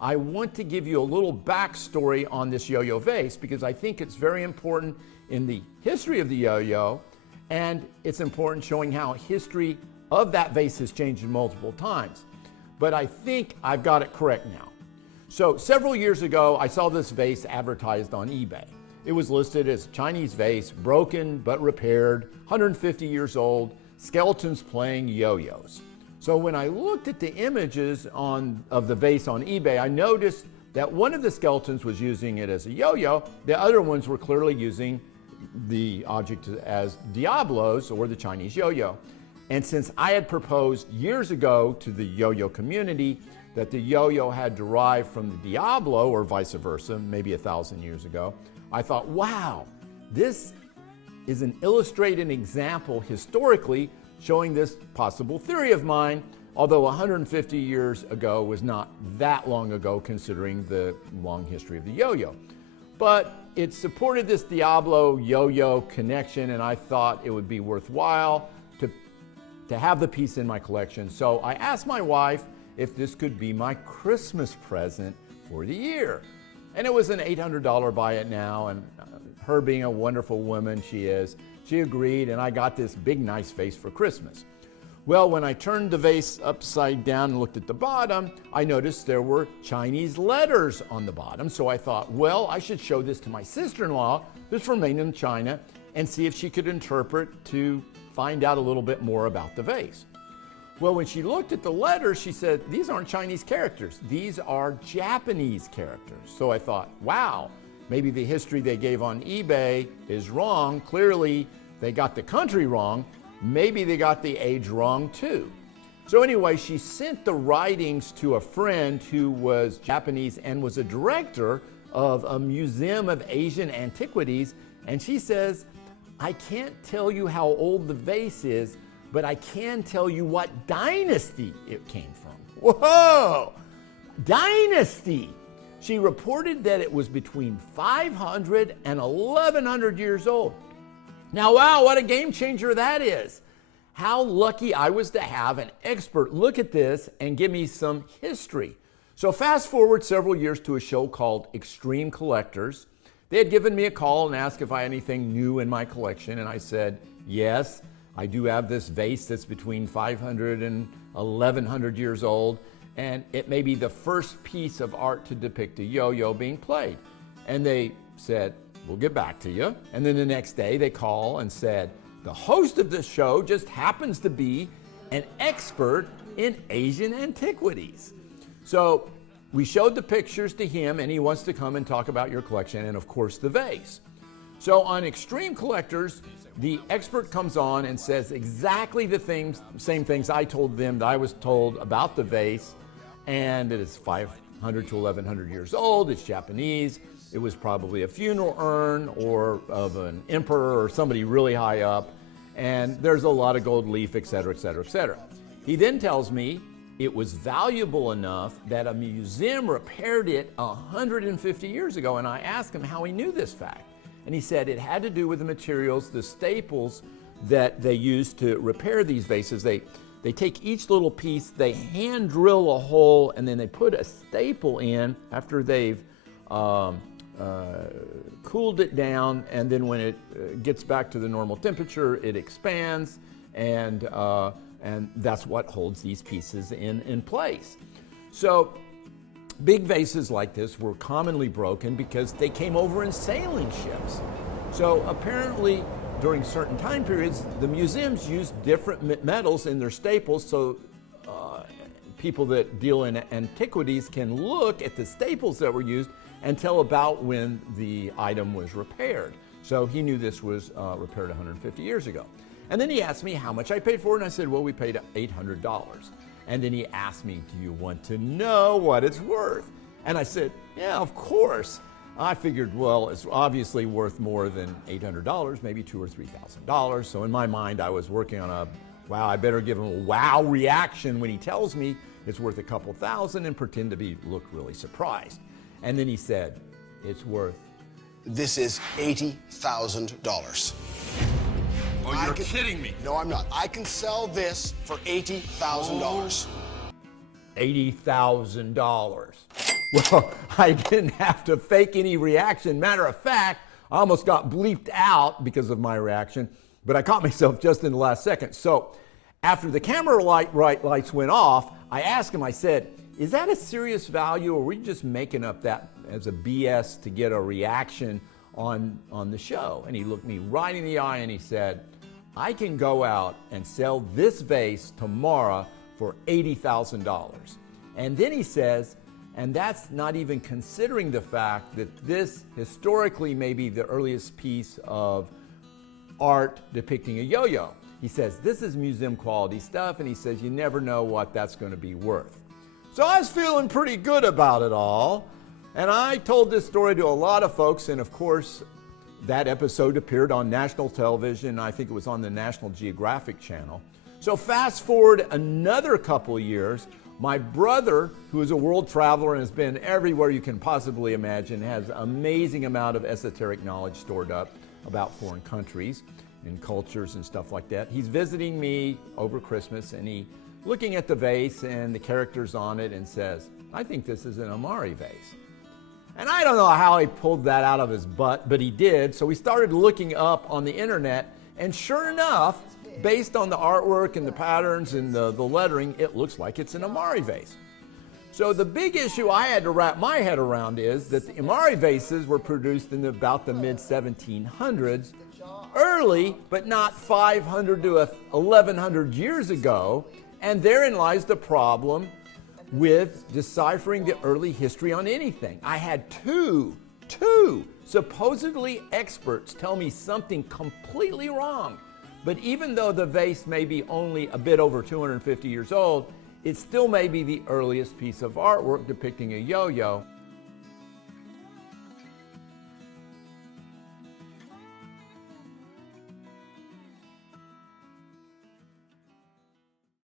I want to give you a little backstory on this yo-yo vase because I think it's very important in the history of the yo-yo, and it's important showing how history of that vase has changed multiple times. But I think I've got it correct now. So several years ago, I saw this vase advertised on eBay. It was listed as Chinese vase, broken but repaired, 150 years old, skeletons playing yo-yos. So when I looked at the images of the vase on eBay, I noticed that one of the skeletons was using it as a yo-yo. The other ones were clearly using the object as Diablos, or the Chinese yo-yo. And since I had proposed years ago to the yo-yo community that the yo-yo had derived from the Diablo, or vice versa, maybe 1,000 years ago, I thought, wow, this is an illustrated example historically showing this possible theory of mine, although 150 years ago was not that long ago considering the long history of the yo-yo. But it supported this Diablo yo-yo connection, and I thought it would be worthwhile to have the piece in my collection. So I asked my wife if this could be my Christmas present for the year. And it was an $800 buy it now, and her being a wonderful woman she is, she agreed, and I got this big nice vase for Christmas. Well, when I turned the vase upside down and looked at the bottom, I noticed there were Chinese letters on the bottom. So I thought, well, I should show this to my sister-in-law, who's from mainland China, and see if she could interpret to find out a little bit more about the vase. Well, when she looked at the letters, she said, these aren't Chinese characters. These are Japanese characters. So I thought, wow, maybe the history they gave on eBay is wrong. Clearly, they got the country wrong. Maybe they got the age wrong too. So anyway, she sent the writings to a friend who was Japanese and was a director of a museum of Asian antiquities. And she says, I can't tell you how old the vase is, but I can tell you what dynasty it came from. Whoa! Dynasty! She reported that it was between 500 and 1,100 years old. Now, wow, what a game changer that is. How lucky I was to have an expert look at this and give me some history. So fast forward several years to a show called Extreme Collectors. They had given me a call and asked if I had anything new in my collection, and I said, yes, I do have this vase that's between 500 and 1,100 years old, and it may be the first piece of art to depict a yo-yo being played. And they said, we'll get back to you. And then the next day they call and said, the host of the show just happens to be an expert in Asian antiquities. So we showed the pictures to him, and he wants to come and talk about your collection and, of course, the vase. So on Extreme Collectors, the expert comes on and says exactly the same things I told them that I was told about the vase, and it is 500 to 1,100 years old. It's Japanese. It was probably a funeral urn or of an emperor or somebody really high up, and there's a lot of gold leaf, et cetera, et cetera, et cetera. He then tells me it was valuable enough that a museum repaired it 150 years ago, and I asked him how he knew this fact. And he said it had to do with the materials, the staples that they used to repair these vases. They take each little piece, they hand drill a hole, and then they put a staple in after they've cooled it down, and then when it gets back to the normal temperature, it expands, and that's what holds these pieces in place. So big vases like this were commonly broken because they came over in sailing ships. So apparently during certain time periods, the museums used different metals in their staples, so people that deal in antiquities can look at the staples that were used and tell about when the item was repaired. So he knew this was repaired 150 years ago. And then he asked me how much I paid for it, and I said, well, we paid $800. And then he asked me, do you want to know what it's worth? And I said, yeah, of course. I figured, well, it's obviously worth more than $800, maybe $2,000 or $3,000. So in my mind, I was working on a, wow, I better give him a wow reaction when he tells me it's worth a couple thousand and pretend to look really surprised. And then he said, it's worth. This is $80,000. Oh, you're kidding me. No, I'm not. I can sell this for $80,000. $80,000. Well, I didn't have to fake any reaction. Matter of fact, I almost got bleeped out because of my reaction, but I caught myself just in the last second. So after the camera lights went off, I asked him, I said, is that a serious value, or are we just making up that as a BS to get a reaction on the show? And he looked me right in the eye and he said, I can go out and sell this vase tomorrow for $80,000. And then he says, and that's not even considering the fact that this historically may be the earliest piece of art depicting a yo-yo. He says, this is museum quality stuff, and he says, you never know what that's going to be worth. So I was feeling pretty good about it all, and I told this story to a lot of folks, and of course, that episode appeared on national television. I think it was on the National Geographic Channel. So fast forward another couple of years, my brother, who is a world traveler and has been everywhere you can possibly imagine, has an amazing amount of esoteric knowledge stored up about foreign countries and cultures and stuff like that. He's visiting me over Christmas, and he looking at the vase and the characters on it and says, I think this is an Amari vase. And I don't know how he pulled that out of his butt, but he did. So we started looking up on the internet, and sure enough, based on the artwork and the patterns and the lettering, it looks like it's an Amari vase. So the big issue I had to wrap my head around is that the Amari vases were produced in about the mid-1700s, early, but not 500 to 1100 years ago, and therein lies the problem with deciphering the early history on anything. I had two supposedly experts tell me something completely wrong. But even though the vase may be only a bit over 250 years old, it still may be the earliest piece of artwork depicting a yo-yo.